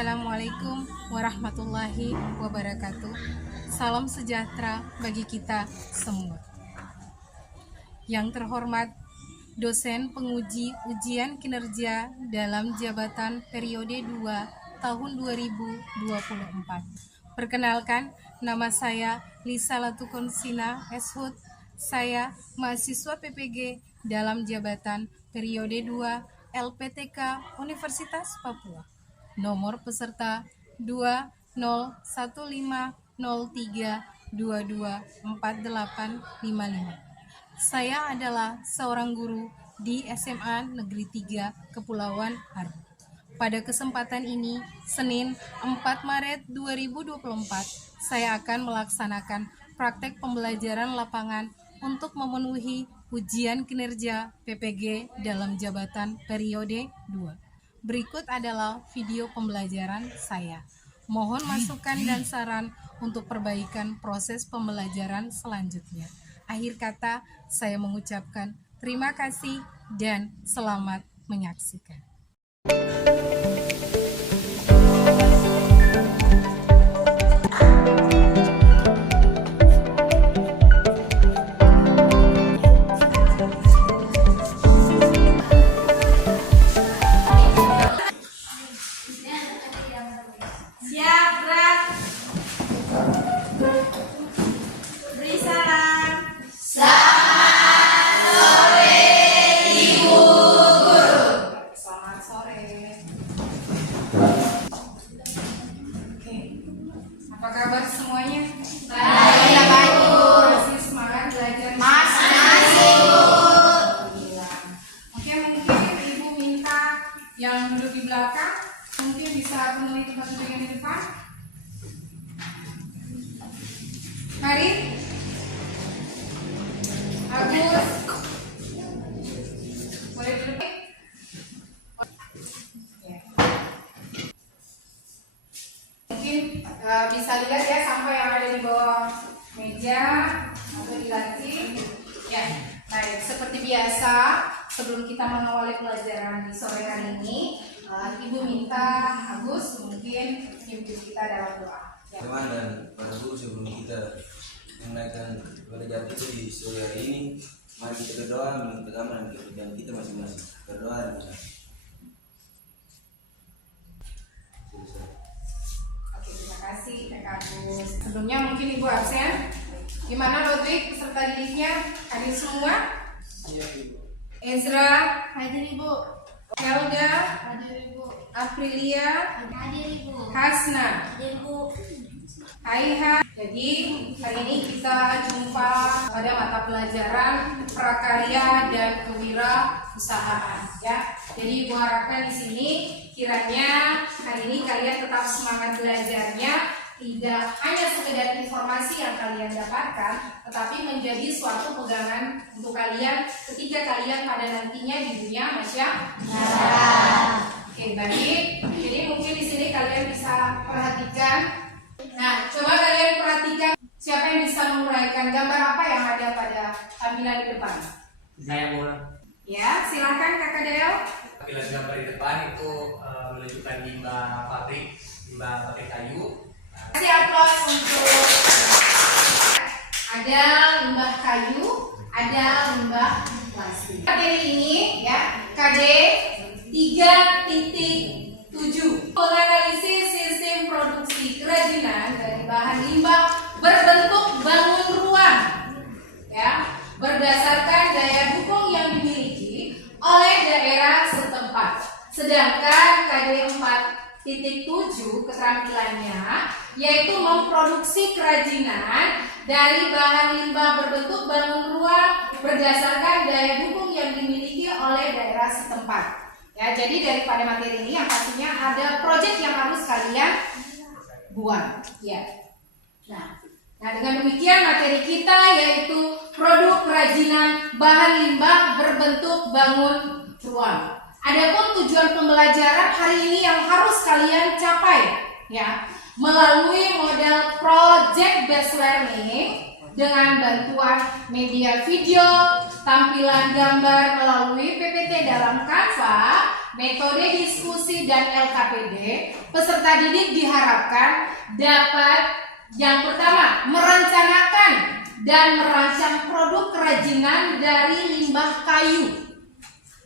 Assalamualaikum warahmatullahi wabarakatuh. Salam sejahtera bagi kita semua. Yang terhormat dosen penguji ujian kinerja dalam jabatan periode 2 tahun 2024. Perkenalkan, nama saya Lisa Latukonsina Eshud. Saya mahasiswa PPG dalam jabatan periode 2 LPTK Universitas Papua. Nomor peserta 200103224855. Saya adalah seorang guru di SMA Negeri 3 Kepulauan Aru. Pada kesempatan ini, Senin 4 Maret 2024, saya akan melaksanakan praktek pembelajaran lapangan untuk memenuhi ujian kinerja PPG dalam jabatan periode 2. Berikut adalah video pembelajaran saya. Mohon masukan dan saran untuk perbaikan proses pembelajaran selanjutnya. Akhir kata, saya mengucapkan terima kasih dan selamat menyaksikan. Apa kabar semuanya? Baik. Masih semangat belajar? Masih. Oke, mungkin Ibu minta yang duduk di belakang mungkin bisa penuhi tempat duduk yang di depan. Mari. Agus. Boleh duduk? Mungkin bisa lihat ya sampah yang ada di bawah meja atau di laci. Ya, baik. Seperti biasa, sebelum kita mengawali pelajaran di sore hari ini, Ibu minta Agus mungkin pimpin kita dalam doa. Ya. Teman dan para guru, sebelum kita menaikkan pelajaran itu di sore hari ini, mari kita berdoa meminta keamanan kehidupan kita masing-masing. Berdoa. Terima kasih Kak Agus. Sebelumnya mungkin Ibu absen. Gimana Rodrik peserta didiknya? Hadir semua? Iya, Ibu. Ezra, Hadir Ibu. Helda, Hadir Ibu. Aprilia, Hadir Ibu. Hasna, Hadir Ibu. Hai. Jadi hari ini kita jumpa pada mata pelajaran prakarya dan kewirausahaan ya. Jadi Ibu harapkan di sini kiranya hari ini kalian tetap semangat belajarnya, tidak hanya sekedar informasi yang kalian dapatkan, tetapi menjadi suatu pegangan untuk kalian ketika kalian pada nantinya di dunia masyarakat. Oke, baik. Jadi mungkin di sini kalian bisa perhatikan. Nah, coba kalian perhatikan siapa yang bisa menguraikan gambar apa yang ada pada tampilan di depan. Saya mulai. Ya, silakan Kakak Del. Tampilan gambar di depan itu menunjukkan limbah pabrik kayu. Kasih aplaus untuk ada limbah kayu, ada limbah plastik. Materi ini ya, KD 3.7 menganalisis sistem produksi kerajinan dari bahan limbah berbentuk bangun ruang ya, berdasarkan daya dukung yang dimiliki oleh daerah setempat. Sedangkan KD 4.7 keterampilannya yaitu memproduksi kerajinan dari bahan limbah berbentuk bangun ruang berdasarkan daya dukung yang dimiliki oleh daerah setempat. Ya, jadi daripada materi ini yang pastinya ada proyek yang harus kalian buat. Ya. Nah, dengan demikian materi kita yaitu produk kerajinan bahan limbah berbentuk bangun ruang. Adapun tujuan pembelajaran hari ini yang harus kalian capai ya, melalui model project based learning dengan bantuan media video, tampilan gambar melalui PPT dalam Canva metode diskusi dan LKPD, peserta didik diharapkan dapat yang pertama merencanakan dan merancang produk kerajinan dari limbah kayu.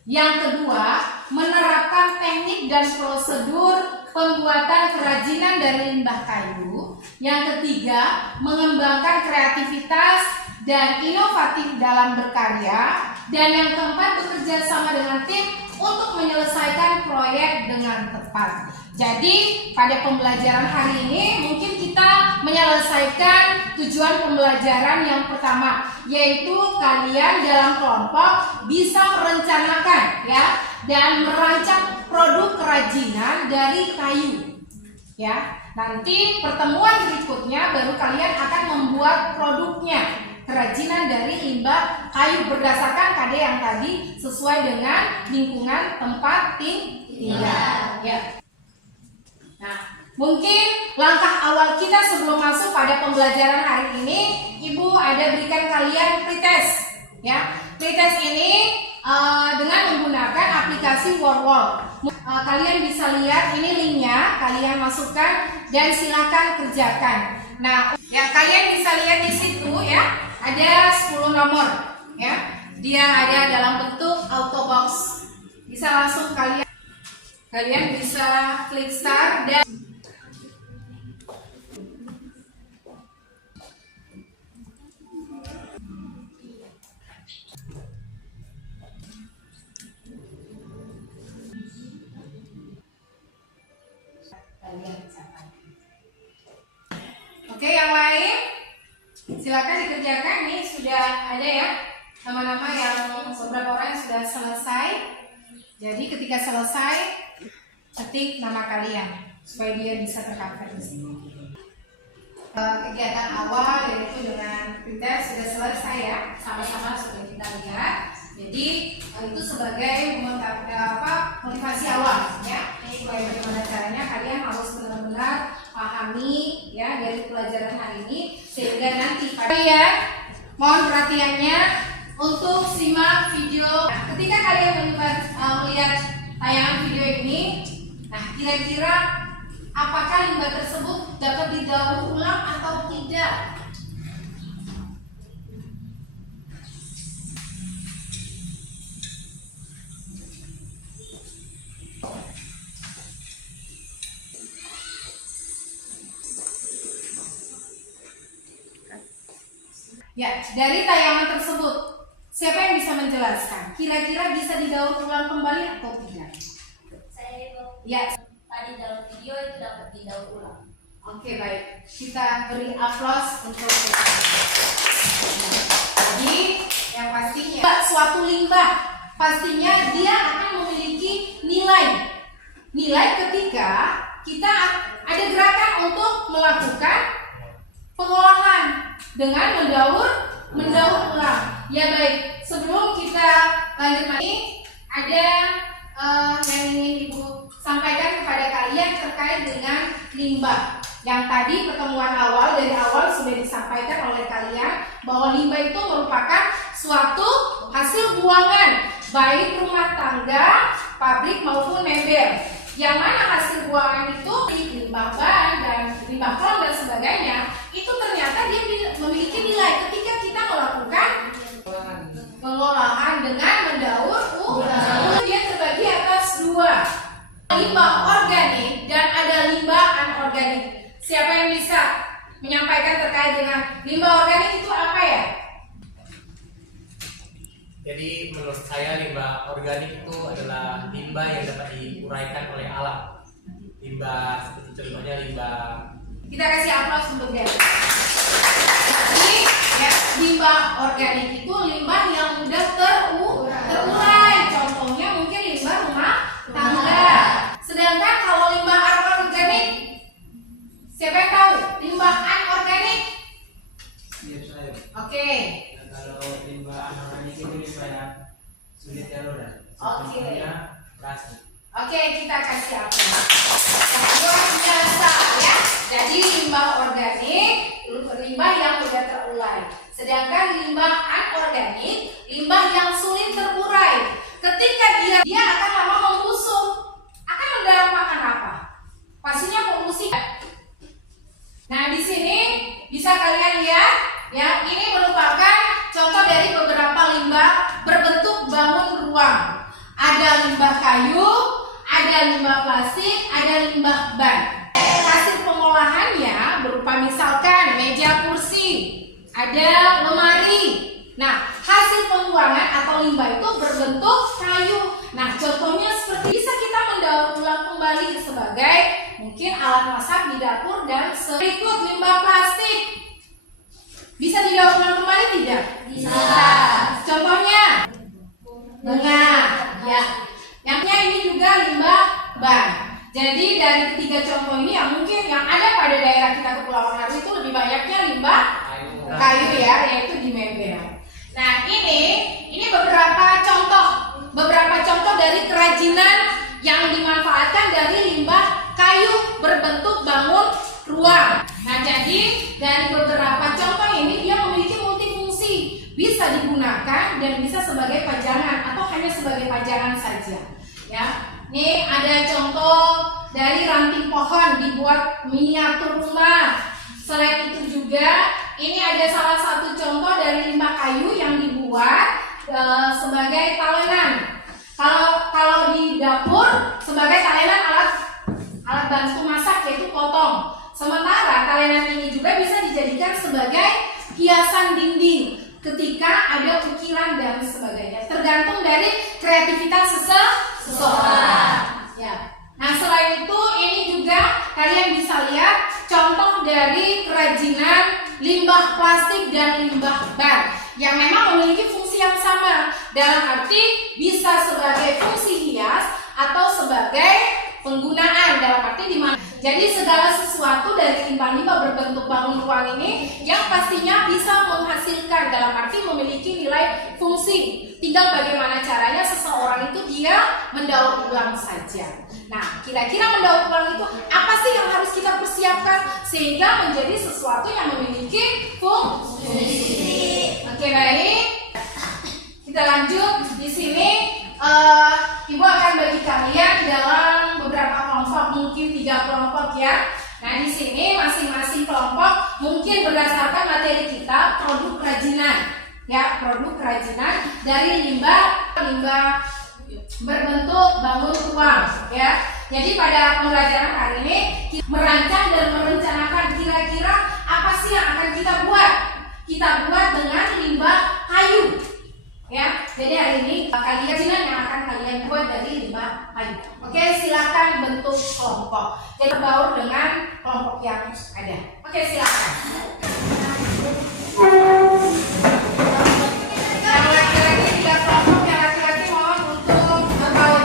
Yang kedua, menerapkan teknik dan prosedur pembuatan kerajinan dari limbah kayu. Yang ketiga, mengembangkan kreativitas dan inovatif dalam berkarya. Dan yang keempat, bekerja sama dengan tim untuk menyelesaikan proyek dengan tepat. Jadi pada pembelajaran hari ini mungkin kita menyelesaikan tujuan pembelajaran yang pertama, yaitu kalian dalam kelompok bisa merencanakan ya dan merancang produk kerajinan dari kayu. Ya, nanti pertemuan berikutnya baru kalian akan membuat produknya, kerajinan dari limbah kayu berdasarkan KD yang tadi sesuai dengan lingkungan tempat tinggal. Ya. Nah, mungkin langkah awal kita sebelum masuk pada pembelajaran hari ini, Ibu ada berikan kalian pretest. Ya, pretest ini dengan menggunakan aplikasi Wordwall. Kalian bisa lihat ini linknya, kalian masukkan dan silakan kerjakan. Nah, ya kalian bisa lihat di situ ya, ada 10 nomor ya. Dia ada dalam bentuk auto box. Bisa langsung kalian bisa klik start dan Oke, yang lain silakan dikerjakan. Nih sudah ada ya nama-nama yang beberapa orang yang sudah selesai. Jadi ketika selesai ketik nama kalian supaya dia bisa tercover di sini. Kegiatan awal yaitu dengan pretest sudah selesai ya, sama-sama sudah kita lihat. Jadi itu sebagai motivasi awal ya, supaya bagaimana caranya kalian harus benar-benar pahami ya dari pelajaran hari ini sehingga nanti kalian mohon perhatiannya untuk simak video. Ketika kalian melihat tayangan video ini, nah kira-kira apakah limbah tersebut dapat didaur ulang atau tidak? Ya, dari tayangan tersebut, siapa yang bisa menjelaskan? Kira-kira bisa didaur ulang kembali atau tidak? Saya Ya, tadi dalam video itu dapat didaur ulang. oke baik. Kita beri aplaus untuk kita. Jadi, yang pastinya suatu limbah pastinya dia akan memiliki nilai. Nilai ketika kita ada gerakan untuk melakukan pengolahan dengan mendaur ulang. Ya baik, sebelum kita lanjut lagi, ada yang ingin Ibu sampaikan kepada kalian terkait dengan limbah. Yang tadi pertemuan awal dari awal sudah disampaikan oleh kalian bahwa limbah itu merupakan suatu hasil buangan baik rumah tangga, pabrik maupun mebel. Yang mana hasil buangan itu limbah ban dan limbah kolon dan sebagainya, itu ternyata dia memiliki nilai ketika kita melakukan pengolahan dengan mendaur ulang. Dia terbagi atas dua, limbah organik dan ada limbah anorganik. Siapa yang bisa menyampaikan terkait dengan limbah organik itu apa ya? Jadi menurut saya limbah organik itu adalah limbah yang dapat diuraikan oleh alam. Limbah seperti contohnya limbah. Kita kasih aplaus untuk dia. Jadi ya, limbah organik itu limbah yang mudah terurai. Contohnya mungkin limbah rumah tangga. Sedangkan kalau limbah anorganik, siapa yang tahu? Limbah anorganik? Iya saya. Oke. Nah, kalau limbah anorganik itu limbah yang sulit terurai. Oke. Contohnya plastik. Oke, kita kasih aplaus. Luar biasa ya. Jadi limbah organik, limbah yang mudah terurai. Sedangkan limbah anorganik, limbah yang sulit terurai. Ketika dia akan lama membusuk. ada limbah kayu, ada limbah plastik, ada limbah ban. Hasil pengolahannya berupa misalkan meja kursi, ada lemari. Nah, hasil pembuangan atau limbah itu berbentuk kayu. Nah, contohnya seperti bisa kita mendaur ulang kembali sebagai mungkin alat masak di dapur dan berikut limbah plastik. Bisa didaur ulang kembali tidak? Bisa. Contohnya bunga, ya. Yang ini juga limbah ban. Jadi dari ketiga contoh ini yang mungkin yang ada pada daerah kita Kepulauan Riau itu lebih banyaknya limbah kayu ya, yaitu di Membel. Nah, ini beberapa contoh dari kerajinan yang dimanfaatkan dari limbah kayu berbentuk bangun ruang. Nah, jadi dari beberapa contoh ini dia memiliki multifungsi, bisa digunakan dan bisa sebagai pajangan atau hanya sebagai pajangan saja. Ya, ini ada contoh dari ranting pohon dibuat miniatur rumah. Selain itu juga ini ada salah satu contoh dari limbah kayu yang dibuat sebagai talenan. Kalau di dapur sebagai talenan alat bantu masak yaitu potong. Sementara talenan ini juga bisa dijadikan sebagai hiasan dinding ketika ada ukiran dan sebagainya. Tergantung dari kreativitas seseorang. Ya. Nah, selain itu ini juga kalian bisa lihat contoh dari kerajinan limbah plastik dan limbah ban yang memang memiliki fungsi yang sama, dalam arti bisa sebagai fungsi hias atau sebagai penggunaan, dalam arti di mana. Jadi segala sesuatu dari limbah-limbah berbentuk bangun ruang ini yang pastinya bisa menghasilkan, dalam arti memiliki nilai fungsi. Tinggal bagaimana caranya seseorang itu dia mendaur ulang saja. Nah, kira-kira mendaur ulang itu apa sih yang harus kita persiapkan sehingga menjadi sesuatu yang memiliki fungsi? Oke, baik. Kita lanjut. Di sini Ibu akan bagi kalian dalam beberapa kelompok, mungkin 3 kelompok ya. Nah, di sini masing-masing kelompok mungkin berdasarkan materi kita produk kerajinan. Ya, produk kerajinan dari limbah berbentuk bangun ruang ya. Jadi pada pembelajaran hari ini kita merancang dan merencanakan kira-kira apa sih yang akan kita buat. Kita buat dengan limbah kayu. Ya. Jadi hari ini kerajinan yang akan kalian buat dari limbah kayu. Oke, silakan bentuk kelompok. Jadi berbaur dengan kelompok yang ada. Oke, silakan. Yang laki-laki 3 kelompok, yang laki-laki mohon untuk berbaur.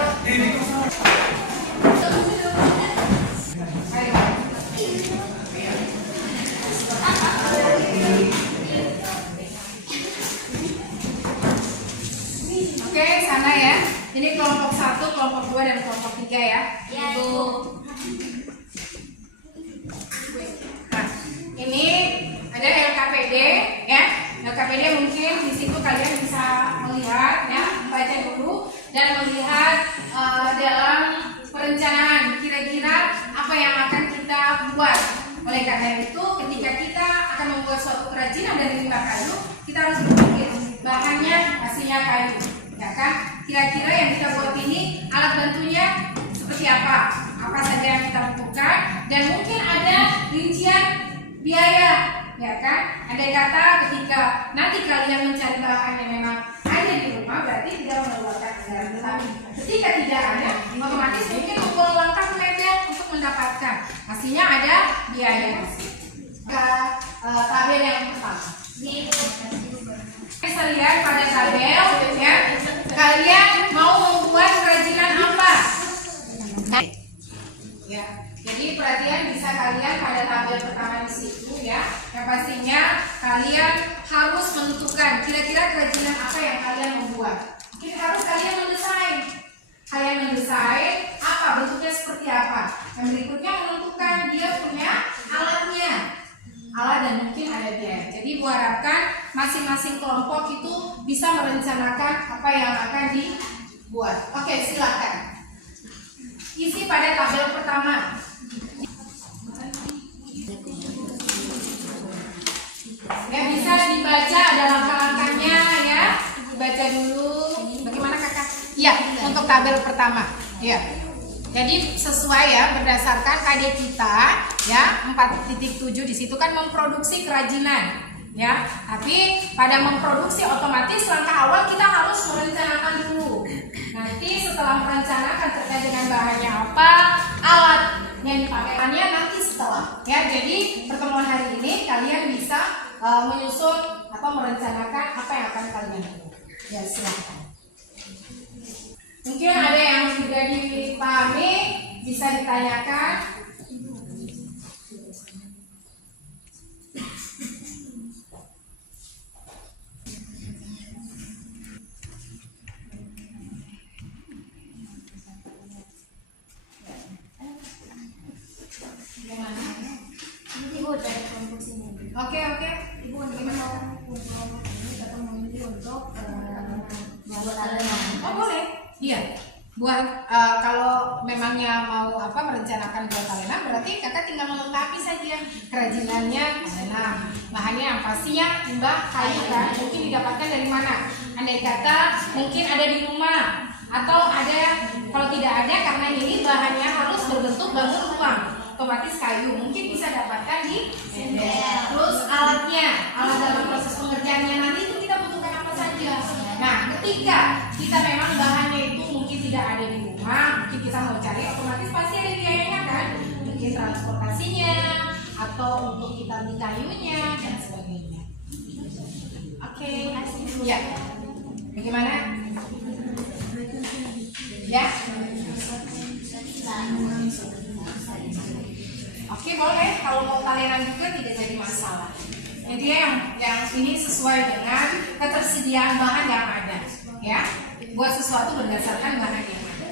Oke, sana ya. Ini kelompok 1, kelompok 2, dan kelompok 3 ya. Ya, Bu. Nah, ini ada LKPD ya. LKPD mungkin di situ kalian bisa melihat ya, baca dulu dan melihat dalam perencanaan kira-kira apa yang akan kita buat. Oleh karena itu, ketika kita akan membuat suatu kerajinan dari limbah kayu, kita harus berpikir bahannya pastinya kayu, ya kan? Kira-kira yang kita buat ini alat bantunya seperti apa saja yang kita butuhkan, dan mungkin ada rincian biaya, ya kan? Andai kata ketika nanti kalian mencari bahan yang memang ada di rumah, berarti tidak mengeluarkan anggaran, tetapi ketika tidak ada, otomatis mungkin membuang langkah mepet untuk mendapatkan, pastinya ada biaya. Ke tabel yang pertama. Bisa lihat pada tabel ya, kalian mau membuat kerajinan apa? Ya, jadi perhatian bisa kalian pada tabel pertama di situ ya. Yang pastinya kalian harus menentukan kira-kira kerajinan apa yang kalian membuat. Mungkin harus kalian mendesain. Kalian mendesain apa bentuknya seperti apa. Yang berikutnya menentukan dia punya alatnya. Alat dan mungkin ada biaya. Jadi diharapkan masing-masing kelompok itu bisa merencanakan apa yang akan dibuat. Oke, silakan. Isi pada tabel pertama. Ya, bisa dibaca ada langkah-langkahnya ya. Dibaca dulu. Bagaimana kakak? Ya, untuk tabel pertama. Ya. Jadi sesuai ya berdasarkan KD kita ya 4.7 di situ kan memproduksi kerajinan ya. Tapi pada memproduksi otomatis langkah awal kita harus merencanakan dulu. Nanti setelah merencanakan terkait dengan bahannya apa, alat yang dipakainya nanti setelah ya. Jadi pertemuan hari ini kalian bisa menyusun atau merencanakan apa yang akan kalian lakukan. Ya silakan. Mungkin ada yang sudah dipahami, bisa ditanyakan. Gimana? Ibu dari kelompok sini. Oke. Ibu gimana kelompok ini ketemu ini untuk membuat talenan. Oh boleh. Iya. Buat kalau memangnya mau merencanakan buat talenan, berarti kakak tinggal melengkapi saja kerajinannya, talenan. Bahannya yang pastinya limbah kayu kan, mungkin didapatkan dari mana? Andai kata mungkin ada di rumah atau ada, kalau tidak ada karena ini bahannya harus berbentuk bangun ruang, otomatis kayu mungkin bisa dapatkan di ember. Terus alatnya, alat dalam proses pengerjaannya nanti itu kita butuhkan apa saja. Nah, ketika kita memang bahannya itu mungkin tidak ada di rumah, mungkin kita mau cari, otomatis pasti ada biayanya kan, mungkin transportasinya atau untuk kita beli kayunya dan sebagainya. Oke, ya. Bagaimana? Ya. Oke, boleh. Kalau mau talenan juga tidak jadi masalah. Jadi yang ini sesuai dengan ketersediaan bahan yang ada, ya. Buat sesuatu berdasarkan bahan yang ada.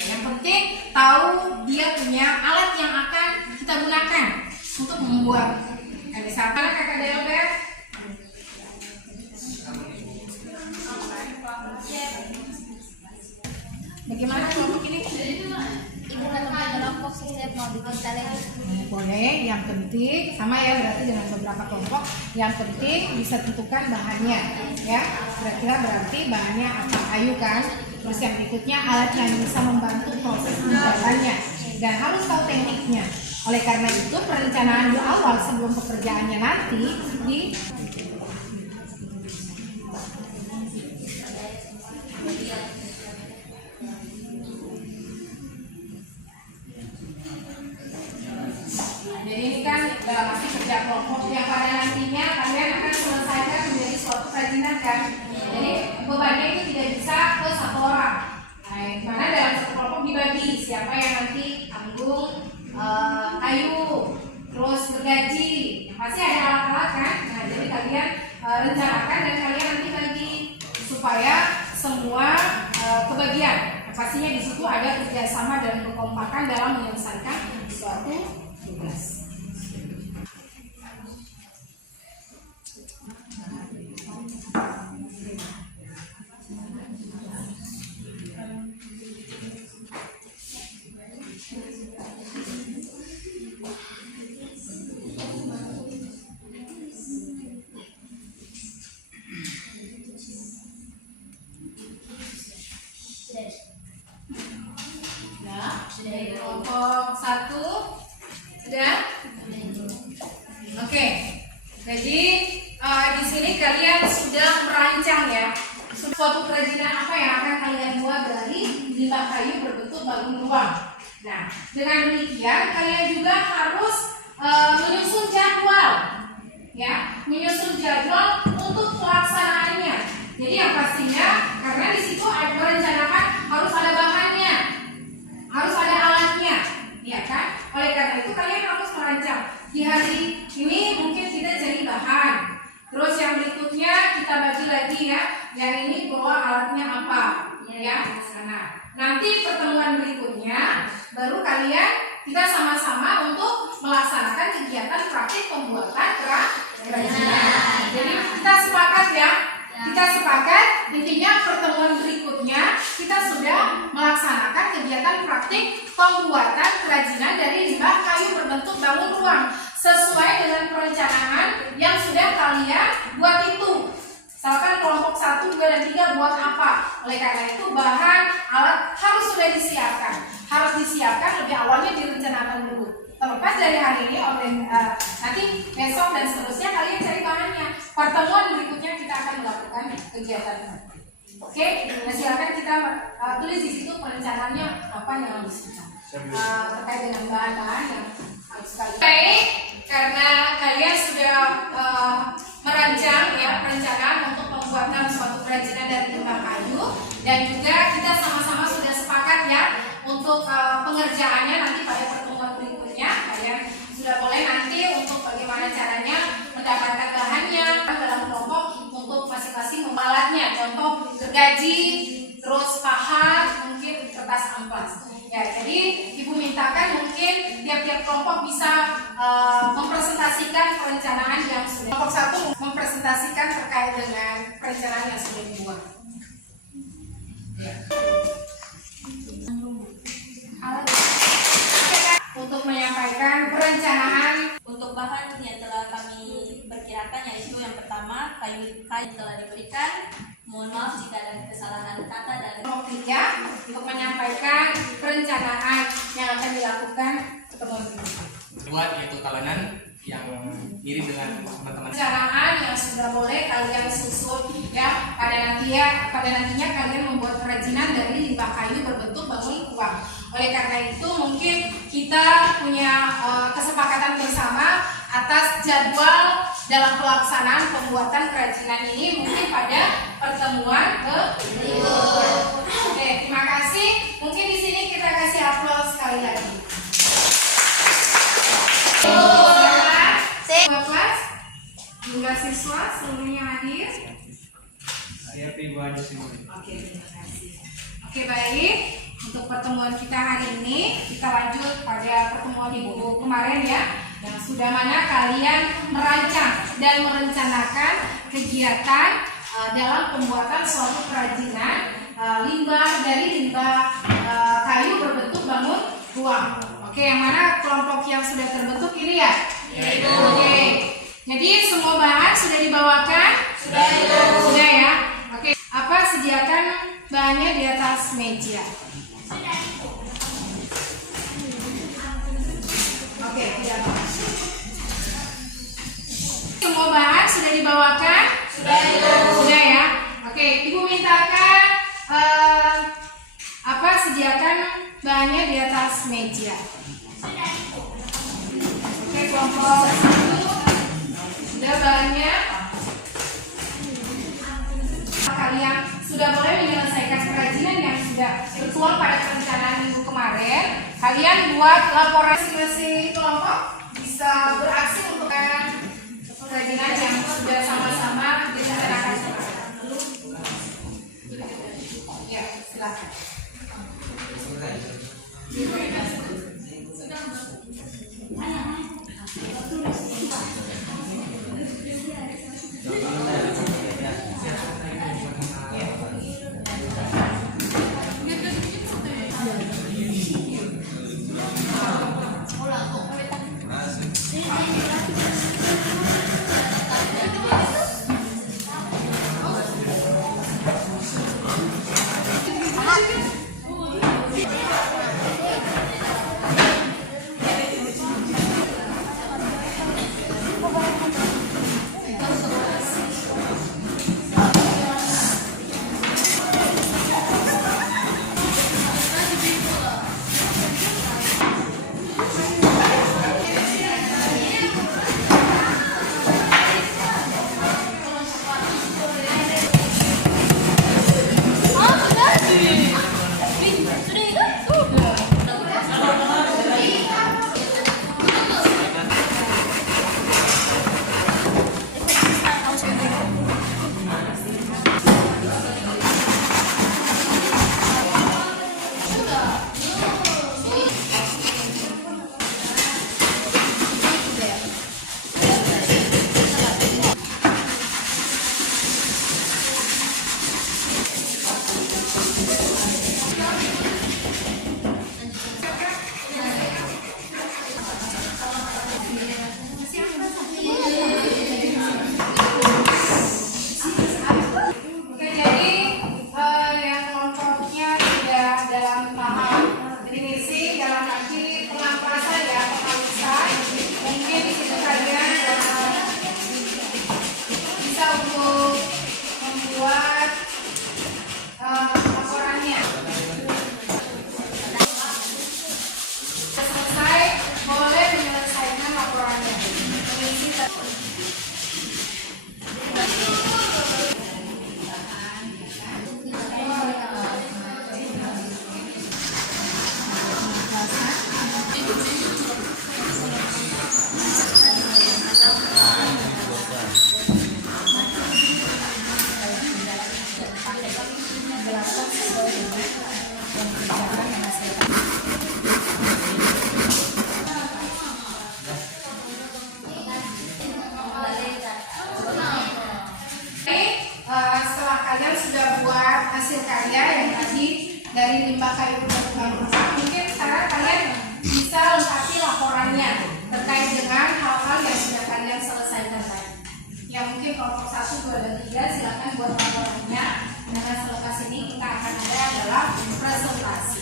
Yang penting tahu dia punya alat yang akan kita gunakan untuk membuat. Misalkan kakak Delbert. Bagaimana kelompok ini? Ibu ketemu kelompok sistem mau bikin talenan. Boleh, yang penting sama ya berarti dengan beberapa kelompok. Yang penting bisa tentukan bahannya, ya. Kira-kira berarti bahannya apa? Kayu kan. Terus yang berikutnya alat yang bisa membantu proses pembuatannya dan harus tahu tekniknya. Oleh karena itu perencanaan di awal sebelum pekerjaannya nanti di jadi ini kan masih kerja kelompok yang pada nantinya kalian akan selesaikan menjadi suatu kerajinan kan. Jadi bebannya itu tidak bisa ke satu orang. Nah, mana dalam satu kelompok dibagi siapa yang nanti tanggung kayu, terus bergaji, yang pasti ada alat-alat kan. Nah, jadi kalian rencanakan dan kalian nanti bagi supaya semua kebagian. Nah, pastinya di situ ada kerjasama dan kekompakan dalam menyelesaikan suatu tugas. Nah, dari kelompok 1 sudah? Oke. Jadi di sini kalian sudah merancang ya suatu kerajinan apa yang akan kalian buat dari limbah kayu berbentuk bangun ruang. Nah, dengan demikian kalian juga harus menyusun jadwal, ya, menyusun jadwal untuk pelaksanaannya. Jadi yang pastinya karena di situ ada merencanakan harus ada bahannya, harus ada alatnya, ya kan? Oleh karena itu kalian harus merancang. Di hari ini mungkin kita cari bahan, terus yang berikutnya kita bagi lagi ya. Yang ini bawa alatnya apa, ya, di sana. Nanti pertemuan berikutnya baru kita sama-sama untuk melaksanakan kegiatan praktik pembuatan kerajinan. Jadi kita sepakat ya. Kita sepakat intinya pertemuan berikutnya kita sudah melaksanakan kegiatan praktik pembuatan kerajinan dari limbah kayu berbentuk bangun ruang sesuai dengan perencanaan yang sudah kalian buat itu. Misalkan kelompok 1 2 dan 3 buat apa? Oleh karena itu bahan alat harus sudah disiapkan. Harus disiapkan lebih awalnya direncanakan dulu. Terlepas dari hari ini, nanti besok dan seterusnya kalian cari bahannya. Pertemuan berikutnya kita akan melakukan kegiatan. Oke, nah silakan kita tulis di situ perencanaannya apa yang harus kita terkait dengan bahan-bahan yang harus kalian. Baik, karena kalian sudah merancang ya perencanaan untuk pembuatan suatu kerajinan dari limbah kayu, dan juga kita sama-sama sudah sepakat ya untuk pengerjaannya nanti pada pertemuan berikutnya. Kalian sudah boleh nanti untuk bagaimana caranya mendapatkan bahannya dalam kelompok untuk masing-masing alatnya, contoh gergaji, terus pahat, mungkin kertas amplas. Ya, jadi ibu mintakan mungkin tiap-tiap kelompok bisa mempresentasikan perencanaan yang sudah. Kelompok 1 mempresentasikan terkait dengan perencanaan yang sudah dibuat. Ya. Untuk menyampaikan perencanaan Untuk bahan yang telah kami perkirakan yaitu yang pertama kayu telah diberikan. Mohon maaf jika ada kesalahan kata dan kelompok 3 untuk menyampaikan perencanaan yang akan dilakukan pertemuan berikutnya. Buat yaitu kawanan yang mirip dengan teman-teman. Perencanaan yang sudah boleh kalian susun ya pada nantinya kalian membuat kerajinan dari limbah kayu berbentuk bangun uang. Oleh karena itu mungkin kita punya kesepakatan bersama atas jadwal dalam pelaksanaan pembuatan kerajinan ini mungkin pada pertemuan berikutnya. Oke, terima kasih. Mungkin di sini kita kasih aplaus sekali lagi. Dua kelas, jumlah siswa seluruhnya hadir. Saya pribadi semua. Oke, terima kasih. Oke, baik. Untuk pertemuan kita hari ini, kita lanjut pada pertemuan ibu kemarin ya, yang sudah mana kalian merancang dan merencanakan kegiatan dalam pembuatan suatu kerajinan dari limbah kayu berbentuk bangun ruang. Oke, yang mana kelompok yang sudah terbentuk ini ya? Oke. Jadi semua bahan sudah dibawakan? Sudah ya. Oke. Apa sediakan bahannya di atas meja? Oke, tidak apa-apa. Semua bahan sudah dibawakan? Sudah ya. Oke, ibu mintakan sediakan bahannya di atas meja. Oke, kelompok 1 sudah bahannya. Kalian sudah boleh menyelesaikan kerajinan yang sudah tertuang pada perencanaan minggu kemarin. Kalian buat laporan masing-masing kelompok bisa beraksi untuk kerajinan yang sudah sama-sama direncanakan. Ya, silakan. dari limbah kayu berbahan rusak. Mungkin sekarang kalian bisa lengkapi laporannya terkait dengan hal-hal yang sudah kalian selesaikan tadi. Ya mungkin kelompok 1, 2, dan 3 silakan buat laporannya. Karena selepas ini kita akan ada adalah presentasi.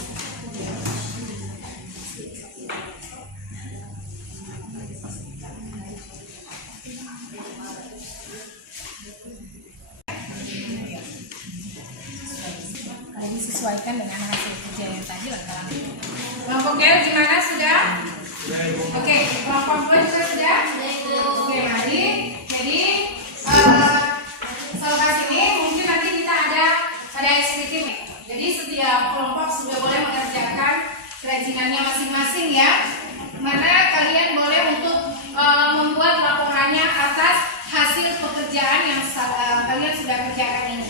Disesuaikan dengan hasil kerja yang tadi lengkap. Kelompok L gimana sudah? Oke, kelompok 2 juga sudah? Oke, mari. Jadi selepas ini mungkin nanti kita ada eksplisit. Jadi setiap kelompok sudah boleh mengerjakan kerajinannya masing-masing ya. Mana kalian boleh untuk membuat laporannya atas hasil pekerjaan yang kalian sudah kerjakan ini.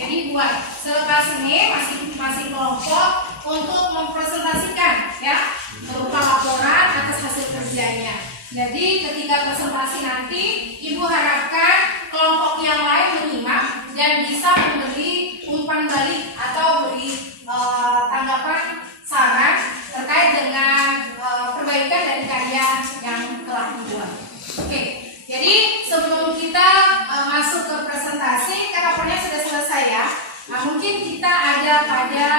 Jadi buat selepas ini masing-masing kelompok untuk mempresentasikan ya berupa laporan atas hasil kerjanya. Jadi ketika presentasi nanti Ibu harapkan kelompok yang lain menyimak dan bisa memberi umpan balik atau beri tanggapan saran terkait dengan perbaikan dari karya yang telah dibuat. Oke, jadi sebelum kita masuk ke presentasi, kan laporannya sudah selesai ya. Nah, mungkin kita ada pada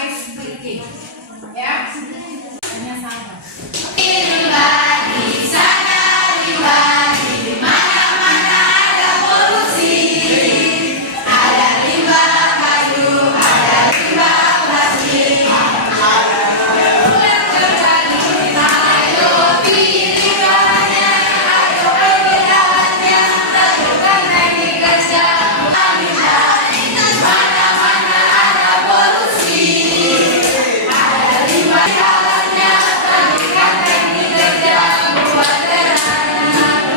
ice breaking, ya. Hanya sama. Di sana, di mana-mana ada polusi. Ada limbah kayu, ada limbah plastik. Bulan terjadi, ayo pilih bahannya, ayo ambil alatnya, lakukan teknik kerja. Di mana-mana ada polusi. Ada limbah alatnya, lakukan teknik kerja. Buat terang,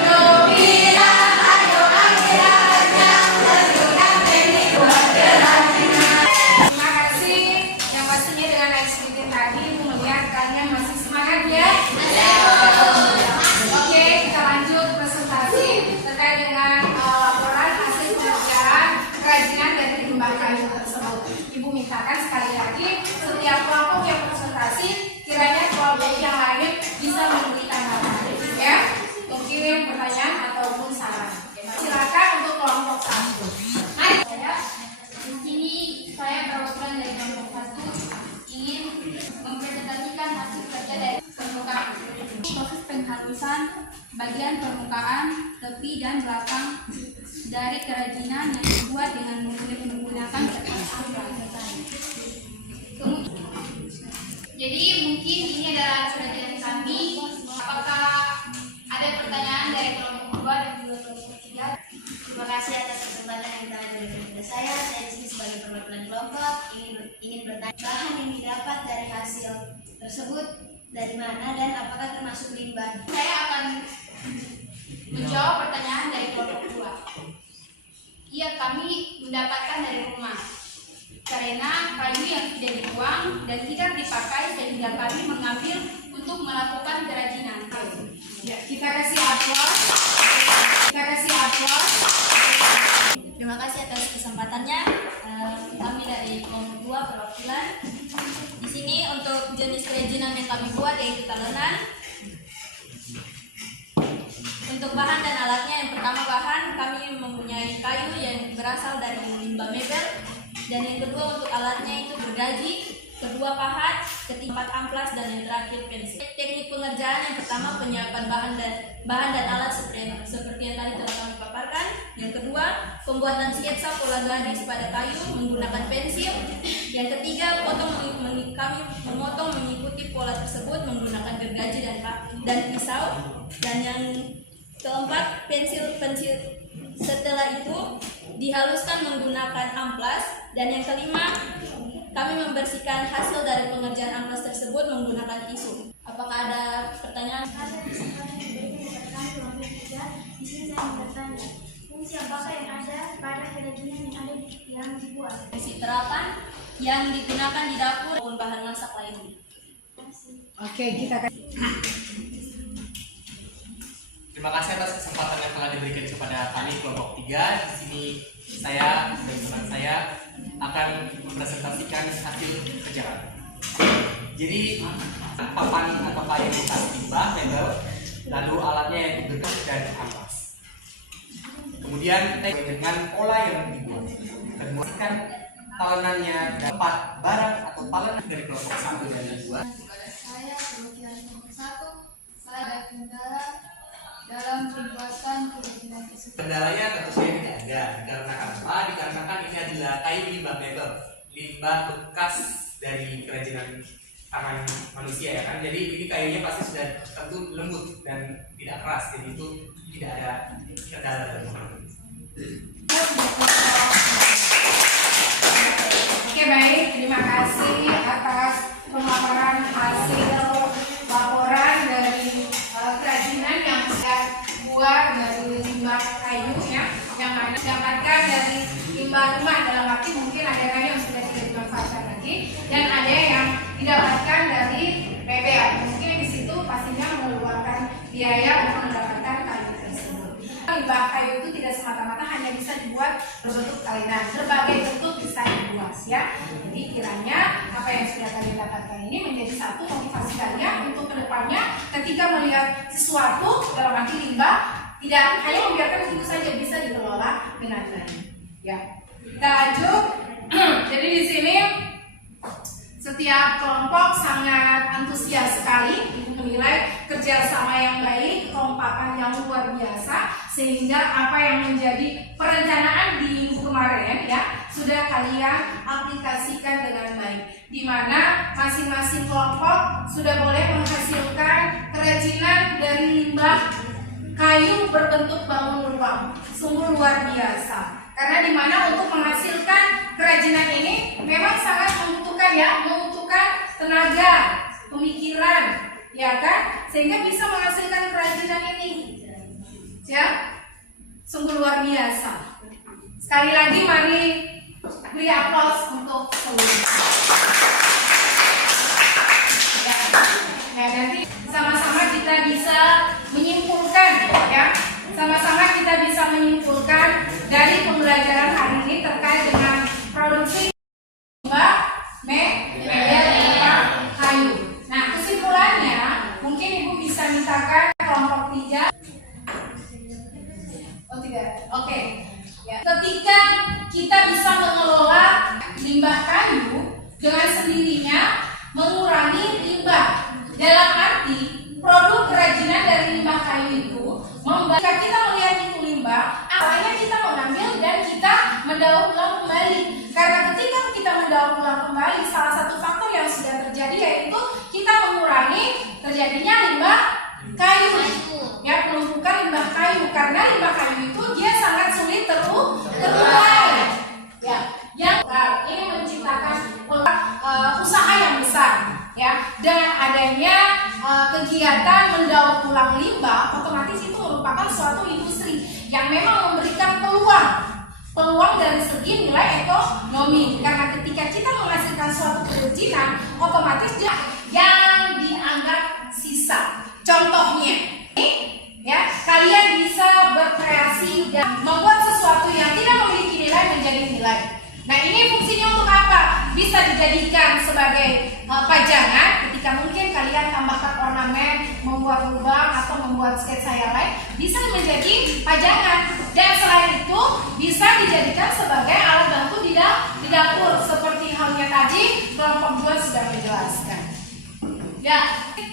bilang ayo ambil alatnya, lakukan teknik buat terang. Terima kasih. Yang pastinya dengan eksplisit tadi Ibu melihat kalian masih semangat ya. Oke, kita lanjut presentasi terkait dengan laporan hasil pekerjaan kerajinan dari limbah kayu tersebut. Ibu mintakan sekali lagi setiap kelompok yang presentasi kiranya kelompok yang lain bisa memberi tanggapan ya. Mungkin pertanyaan ataupun saran. Silakan untuk kelompok 1. Mari. Di sini saya perwakilan dari kelompok 1 ingin mempresentasikan hasil kerja dari permukaan. Proses penghalusan bagian permukaan, tepi dan belakang dari kerajinan yang dibuat dengan menggunakan kertas amplas. Jadi mungkin ini adalah kerajinan kami. Apakah ada pertanyaan dari kelompok 2 dan juga kelompok 3? Terima kasih atas kesempatan yang telah diberikan kepada saya. Saya di sini sebagai perwakilan kelompok ingin bertanya bahan yang didapat dari hasil tersebut dari mana dan apakah termasuk limbah? Saya akan menjawab pertanyaan dari kelompok 2. Iya, kami mendapatkan dari rumah. Karena kayu yang tidak dibuang dan tidak dipakai sehingga kami mengambil untuk melakukan kerajinan. Ya, kita kasih aplaus. Terima kasih atas kesempatannya. Kami dari kelompok 2 perwakilan. Di sini untuk jenis kerajinan yang kami buat yaitu talenan. Untuk bahan dan alatnya, yang pertama bahan kami mempunyai kayu yang berasal dari limbah mebel, dan yang kedua untuk alatnya itu gergaji, kedua pahat, ketiga amplas, dan yang terakhir pensil. Teknik pengerjaan yang pertama penyiapan bahan dan alat seperti yang tadi telah kami paparkan. Yang kedua pembuatan sketsa pola garis pada kayu menggunakan pensil. Yang ketiga kami memotong mengikuti pola tersebut menggunakan gergaji dan pisau. Dan yang keempat pensil. Setelah itu dihaluskan menggunakan amplas. Dan yang kelima, kami membersihkan hasil dari pengerjaan amplas tersebut menggunakan tisu. Apakah ada pertanyaan? Ada kesempatan yang diberikan kelompok 3. Di sini saya bertanya, fungsi apakah yang ada pada kerajinan yang dibuat? Fungsi terapan yang digunakan di dapur maupun bahan masak lainnya. Oke, kita kasih. Terima kasih atas kesempatan yang telah diberikan kepada kami kelompok 3. Di sini saya dan teman saya akan mempresentasikan hasil kerja. Jadi papan atau payung bekas limbah mebel, lalu alatnya yang diberkas dan ampas. Kemudian dengan pola yang dibuat, kemudian talenannya dapat barang atau talenan dari kelompok 1 dan 2. Saya pemikiran kelompok 1, saya ada kendala dalam pembuatan kerajinan tersebut. Kendalanya tentu saja tidak ada. Dikarenakan apa? Dikarenakan ini adalah kayu limbah mebel, limbah bekas dari kerajinan tangan manusia, ya kan. Jadi ini kayunya pasti sudah tentu lembut dan tidak keras, jadi itu tidak ada kendala dalam Oke, baik, terima kasih atas pemaparan hasil laporan dari kerajinan yang saya buat dari limbah kayu ya, yang mana didapatkan dari limbah rumah, dalam arti mungkin ada kayu yang sudah tidak dimanfaatkan lagi dan ada yang didapatkan dari PPA. Mungkin di situ pastinya mengeluarkan biaya untuk mendapatkan kayu tersebut. Limbah kayu itu tidak semata-mata hanya bisa dibuat berbentuk talenan, berbagai bentuk bisa dibuat ya. Jadi kiranya apa yang sudah kalian dapatkan ini menjadi satu motivasi kalian untuk kedepannya ketika melihat sesuatu dalam arti limbah tidak hanya membiarkan begitu saja, bisa dikelola dengan baik. Ya, kita lanjut. Jadi di sini setiap kelompok sangat antusias sekali, Ibu menilai kerjasama yang baik, kekompakan yang luar biasa, sehingga apa yang menjadi perencanaan di minggu kemarin ya sudah kalian aplikasikan dengan baik, di mana masing-masing kelompok sudah boleh menghasilkan kerajinan dari limbah kayu berbentuk bangun ruang. Sungguh luar biasa. Karena di mana untuk menghasilkan kerajinan ini memang sangat membutuhkan tenaga, pemikiran, ya kan? Sehingga bisa menghasilkan kerajinan ini. Ya. Sungguh luar biasa. Sekali lagi mari beri aplaus untuk seluruh. Ya. Nah, nanti sama-sama kita bisa menyimpulkan ya. Sama-sama kita bisa menyimpulkan dari pembelajaran hari ini terkait dengan produksi limbah kayu. Nah, kesimpulannya mungkin Ibu bisa mintakan kelompok 3. Oh, tidak. Oke. Ya. Ketika kita bisa mengelola limbah kayu dengan sendirinya mengurangi limbah. Dalam arti produk kerajinan dari limbah kayu itu jika kita melihat itu limbah, awalnya kita mengambil dan kita mendaur ulang kembali. Karena ketika kita mendaur ulang kembali, salah satu faktor yang sudah terjadi yaitu kita mengurangi terjadinya limbah kayu. Ya, penumpukan limbah kayu, karena limbah kayu itu dia sangat sulit terurai. Ya, yang ini menciptakan usaha yang besar. Ya, dengan adanya kegiatan mendaur ulang limbah, otomatis itu merupakan suatu industri yang memang memberikan peluang dari segi nilai ekonomi. Karena ketika kita menghasilkan suatu kerajinan, otomatis yang dianggap sisa. Contohnya, ya, kalian bisa berkreasi dan membuat sesuatu yang tidak memiliki nilai menjadi nilai. Nah, ini fungsinya untuk apa? Bisa dijadikan sebagai pajangan ketika mungkin kalian tambahkan ornamen, membuat lubang atau membuat sketsa yang lain, bisa menjadi pajangan. Dan selain itu bisa dijadikan sebagai alat bantu di dapur, seperti halnya tadi kelompok 2 sudah menjelaskan. Ya,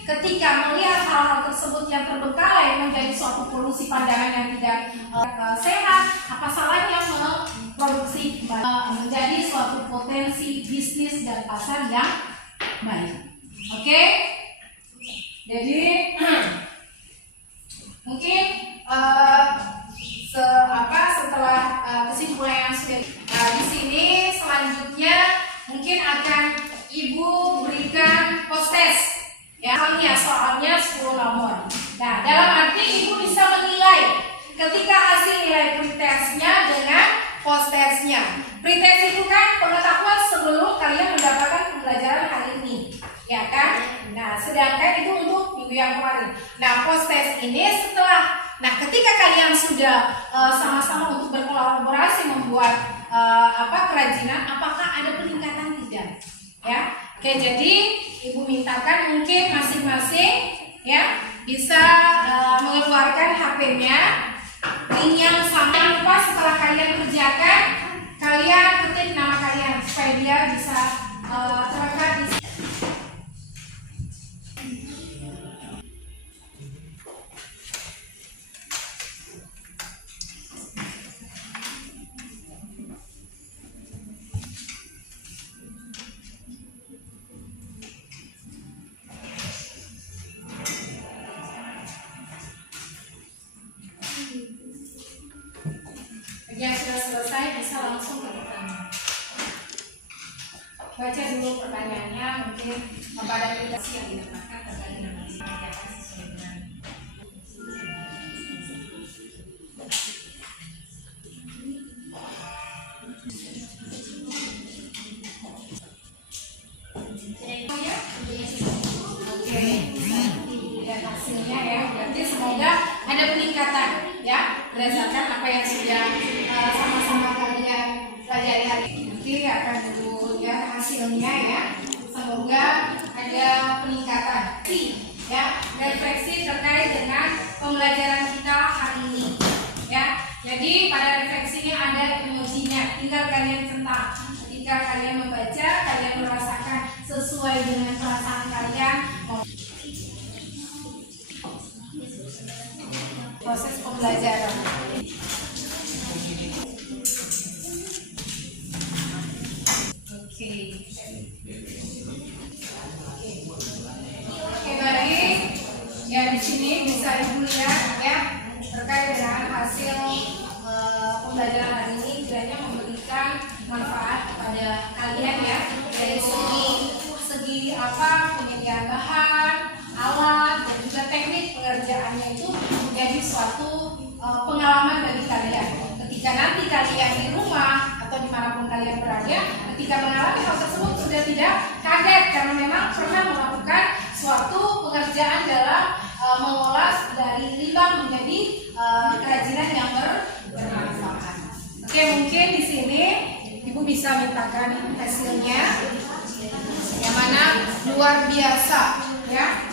ketika melihat hal-hal tersebut yang terbengkalai menjadi suatu polusi pandangan yang tidak sehat, apa salahnya memproduksi menjadi suatu potensi bisnis dan pasar yang baik. Oke? Jadi mungkin setelah kesimpulan yang sudah di sini, selanjutnya mungkin akan Ibu berikan post-test. Ya, soalnya 10 nomor. Nah, dalam arti Ibu bisa menilai ketika hasil nilai pretestnya dengan post-testnya. Pretest itu kan pengetahuan sebelum kalian mendapatkan pembelajaran hari ini, ya kan? Nah, sedangkan itu untuk minggu yang kemarin. Nah, post-test ini setelah. Nah, ketika kalian sudah sama-sama untuk berkolaborasi membuat kerajinan, apakah ada peningkatan tidak? Ya, oke, jadi ibu mintakan mungkin masing-masing ya bisa mengeluarkan HP-nya, link yang sama. Jangan lupa setelah kalian kerjakan, kalian ketik nama kalian supaya dia bisa terekam di. Yang sudah selesai bisa langsung ke pertanyaan. Baca dulu pertanyaannya, mungkin pada aplikasi yang digunakan terkait dengan kegiatan sesuai dengan. Oke, lihat hasilnya ya. Berarti semoga ada peningkatan ya berdasarkan apa yang sudah sama-sama kalian pelajari hari ini. Nanti akan dulu lihat hasilnya ya. Semoga ada peningkatan. Ya, refleksi terkait dengan pembelajaran kita hari ini. Ya, jadi pada refleksi ini ada emojinya. Tinggal kalian centang. Ketika kalian membaca, kalian merasakan sesuai dengan perasaan kalian. Proses pembelajaran. Oke, baik. Ya, di sini bisa ibu lihat ya terkait dengan hasil pembelajaran hari ini kiranya memberikan manfaat kepada kalian ya dari segi penyediaan bahan, alat dan juga teknik pengerjaannya itu menjadi suatu pengalaman bagi kalian. Ketika nanti kalian di rumah atau dimanapun kalian berada, ketika mengalami hal tersebut sudah tidak kaget karena memang pernah melakukan suatu pengerjaan dalam mengolah dari limbah menjadi kerajinan yang bermanfaat. Oke, mungkin di sini ibu bisa mintakan hasilnya, yang mana luar biasa ya.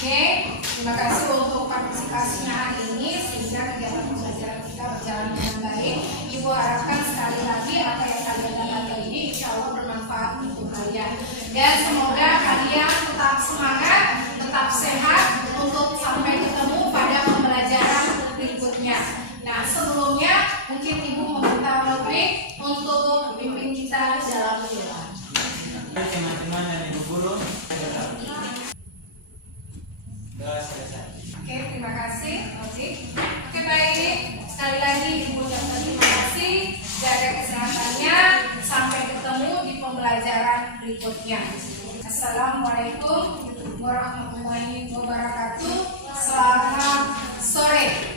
Oke, terima kasih untuk partisipasinya hari ini sehingga kegiatan pembelajaran kita berjalan dengan baik. Ibu harapkan sekali lagi apa yang kalian dapat ini insya Allah bermanfaat untuk kalian. Dan semoga kalian tetap semangat, tetap sehat untuk sampai ketemu pada pembelajaran berikutnya. Nah, sebelumnya mungkin ibu meminta Robrik untuk bimbing kita dalam doa. Teman-teman dan ibu guru. Oke, terima kasih. Oke, baik. Sekali lagi ibu ucapkan terima kasih. Jaga kesehatannya. Sampai ketemu di pembelajaran berikutnya. Assalamualaikum warahmatullahi wabarakatuh. Selamat sore.